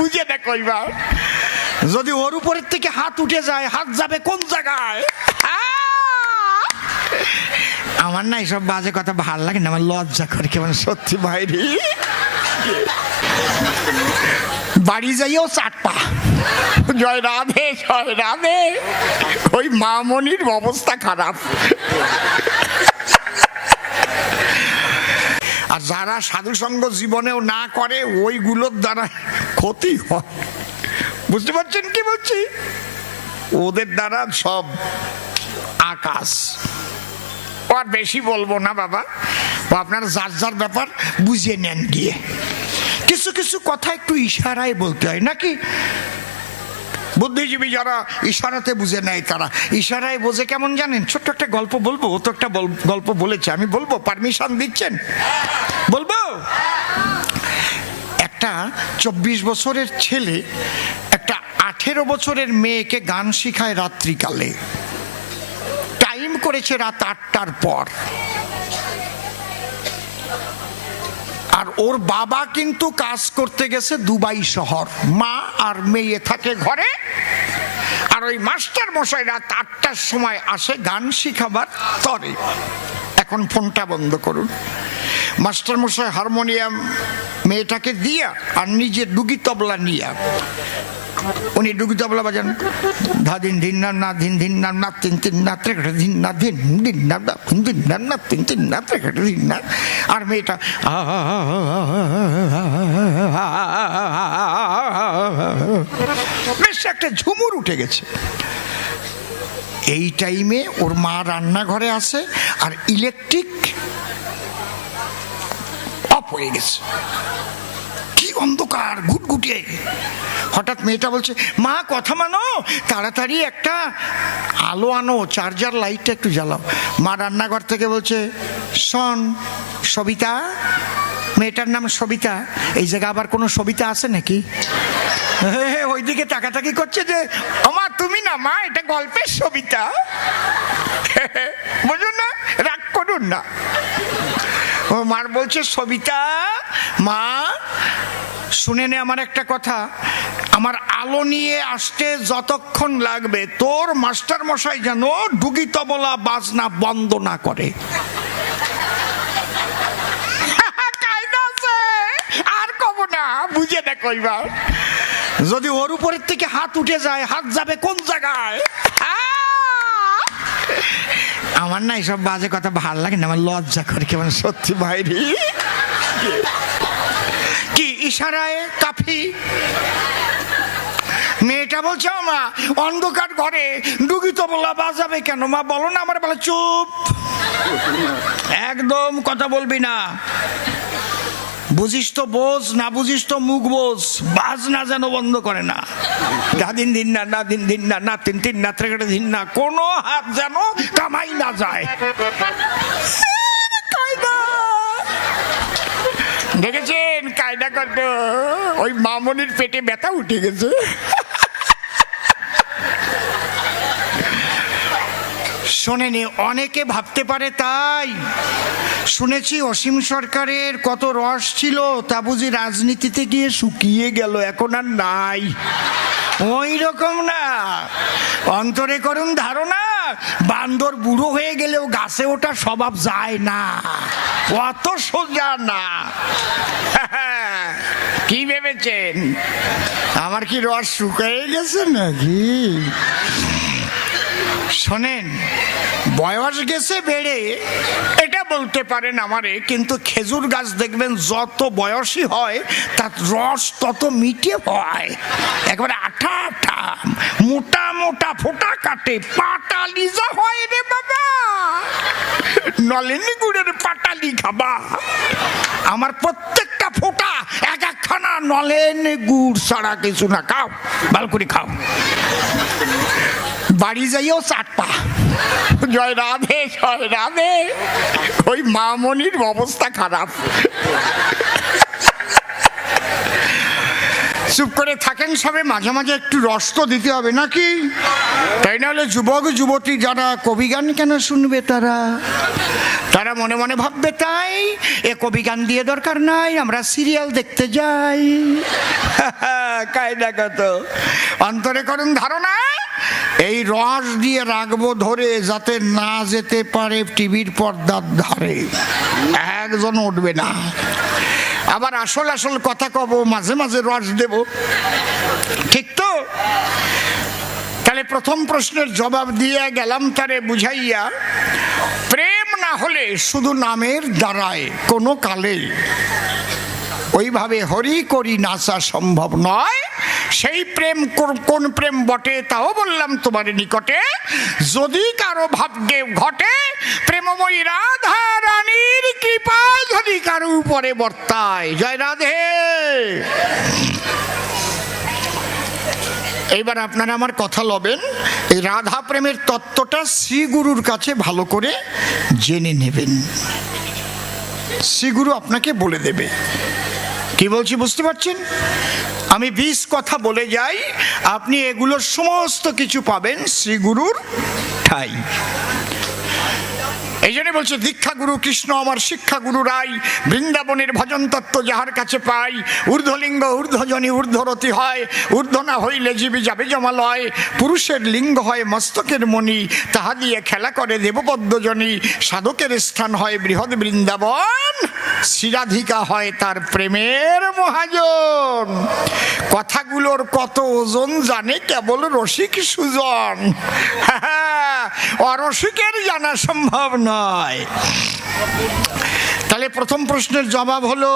বুঝে দেখো এবার, যদি ওর উপরের থেকে হাত উঠে যায় হাত যাবে কোন জায়গায়? আমার না এসব বাজে কথা ভালো লাগে না, আমার লজ্জা করে কেমন সত্যি ভাইরি। বাড়ি যাইও চারপা, জয় রাধে জয় রাধে। ওই মামনির অবস্থা খারাপ। আর যারা সাধুসঙ্গ জীবনেও না করে ওইগুলোর দ্বারা ক্ষতি হয়। বুঝতে পারছেন কি বলছি? ওদের দ্বারা সব আকাশ। আর বেশি বলবো না বাবা, আপনার যার যার ব্যাপার বুঝে নেন গিয়ে। কিছু কিছু কথা একটু ইশারায় বলতে হয় নাকি? বুদ্ধিজীবী যারা ইশারাতে বুঝে নেয় তারা ইশারায় বোঝে কেমন জানেন? ছোট্ট একটা গল্প বলবো। ও তো একটা গল্প বলেছে, আমি বলবো, পারমিশন দিচ্ছেন? বলবো। একটা 24 বছরের ছেলে একটা 18 বছরের মেয়েকে গান শিখায় রাত্রিকালে। টাইম করেছে রাত 8টার পর। আর ওর বাবা কিন্তু কাজ করতে গেছে দুবাই শহর, মা আর মেয়ে থাকে ঘরে। আর ওই মাস্টার মশাই রাত 8টার সময় আসে গান শিখাবার তরে। এখন ফোনটা বন্ধ করুন। মাস্টার মশাই হারমোনিয়াম মেয়েটাকে দিয়া আর নিজে ডুগি তবলা নিয়া, উনি ডুগি তবলা বাজান, ধা দিন ধিন না ধিন ধিন না তিন তিন না ত্রেকটা ধিন না ধিন দিন না দিন না তিন তিন না ত্রেকটা ধিন না। আর মেয়েটা বেশ একটা ঝুমুর উঠে গেছে। এই টাইমে ওর মা রান্নাঘরে আসে আর ইলেকট্রিক অফ হয়ে গেছে। কি অন্ধকার ঘুটঘুটে। হঠাৎ মেয়েটা বলছে, মা কথা মানো, তাড়াতাড়ি একটা আলো আনো, চার্জার লাইটটা একটু জ্বালাও। মা রান্নাঘর থেকে বলছে, শোন সবিতা, মেয়েটার নাম সবিতা, এই জায়গায় আবার কোনো সবিতা আছে নাকি? ওইদিকে তাকাতাকি করছে যে, আমা তুমি না মা, এটা গল্পের সবিতা। বুঝুন না, রাগ করুন না। ও মার বলছে, সবিতা মা শুনে নে আমার একটা কথা, আমার আলো নিয়ে আসতে যতক্ষণ লাগবে তোর মাস্টার মশাই যেন ডুগি তবলা বাজনা বন্ধ না করে। আর কব না, বুঝে দেখো এবার, যদি ওর উপরের থেকে হাত উঠে যায় হাত যাবে কোন জায়গায়? আমার না এসব বাজে কথা ভালো লাগে না, আমার লজ্জা করে কেমন সত্যি ভাইরি। কি ইশারায় কাফি। মেয়েটা বলছে, মা অন্ধকার ঘরে ডুগি তবলা বাজাবে কেন? মা বলো না। আমার বলে, চুপ, একদম কথা বলবি না। বুঝিস তো বোঝ, না বুঝিস তো মুখ বোঝ। বাজনা যেন বন্ধ করে না। দিন দিন না দিন দিন না তিন তিন না ত্রেকটা দিন না, কোনো হাত যেন কামাই না যায়। দেখেছেন কায়দা করতো? ওই মামনির পেটে ব্যথা উঠে গেছে। শোনেনি, অনেকে ভাবতে পারে তাই। শুনেছি অসীম সরকারের কত রস ছিল, তা বুঝি রাজনীতিতে গিয়ে শুকিয়ে গেল, এখন আর নাই। ওই রকম না, অন্তরে করুন ধারণা, বান্দর বুড়ো হয়ে গেলেও গাছে ওঠা স্বভাব যায় না, অত সোজা না। কি ভেবেছেন আমার কি রস শুকিয়ে গেছে নাকি? শোনেন, বয়স গেছে বেড়ে এটা বলতে পারেন আমারে, কিন্তু খেজুর গাছ দেখবেন যত বয়সী হয় তার রস তত মিঠে হয়, একবারে আঠা আঠা মোটা মোটা ফোঁটা কাটে, পাটালি যা হয় রে বাবা। নলেনি গুড়ের পাটালি খাবা? আমার প্রত্যেকটা ফোঁটা এক একখানা নলেন গুড় ছাড়া কিছু না। খাও, ভালো করে খাও। বাড়ি যাইও চারপা, জয় রাধে জয় রাধে। ওই মামনির অবস্থা খারাপ। চুপ করে থাকেন সবে, মাঝে মাঝে একটু রস তো দিতে হবে নাকি? তাই নাহলে যুবক যুবতী যারা কবি গান কেন শুনবে, তারা মনে মনে ভাববে তাই এ কবি গান দিয়ে দরকার নাই, আমরা সিরিয়াল দেখতে যাই। কায়দা কত, অন্তরে করুন ধারণা, এই রস দিয়ে রাখবো ধরে যাতে না যেতে পারে টিভির পর্দার ধারে, একজন উঠবে না। আবার আসল আসল কথা কব, মাঝে মাঝে রস দেব, ঠিক তো? তাহলে প্রথম প্রশ্নের জবাব দিয়ে গেলাম তারে বুঝাইয়া, প্রেম না হলে শুধু নামের দ্বারায় কোনো কালে ওইভাবে হরি করি নাচা সম্ভব নয়। সেই প্রেম কোন প্রেম বটে তাও বললাম তোমার নিকটে, যদি কারো ভাগ্যে ঘটে প্রেমময়ী রাধা রানীর কৃপা যদি কারো উপরে বর্তায়। জয় রাধে। এইবার আপনারা আমার কথা লবেন, এই রাধা প্রেমের তত্ত্বটা শ্রীগুরুর কাছে ভালো করে জেনে নেবেন, শ্রীগুরু আপনাকে বলে দেবে। কি বলছি বুঝতে পারছেন? আমি 20 কথা বলে যাই, আপনি এগুলোর সমস্ত কিছু পাবেন শ্রীগুরুর ঠাই। এই জন্য বলছে, দীক্ষা গুরু কৃষ্ণ আমার শিক্ষা গুরু রাই, বৃন্দাবনের ভজন তত্ত্ব যাহার কাছে পাই। ঊর্ধ্বলিঙ্গ ঊর্ধ্বজনী ঊর্ধ্বরতি হয়, ঊর্ধ্ব না হইলে জীবী যাবে জমালয়। পুরুষের লিঙ্গ হয় মস্তকের মণি, তাহা দিয়ে খেলা করে দেবপদ্মজনী। সাধকের স্থান হয় বৃহৎ বৃন্দাবন, শ্রীরাধিকা হয় তার প্রেমের মহাজন। কথাগুলোর কত ওজন জানে কেবল রসিক সুজন, অরসিকের জানা সম্ভব নয়। তাহলে প্রথম প্রশ্নের জবাব হলো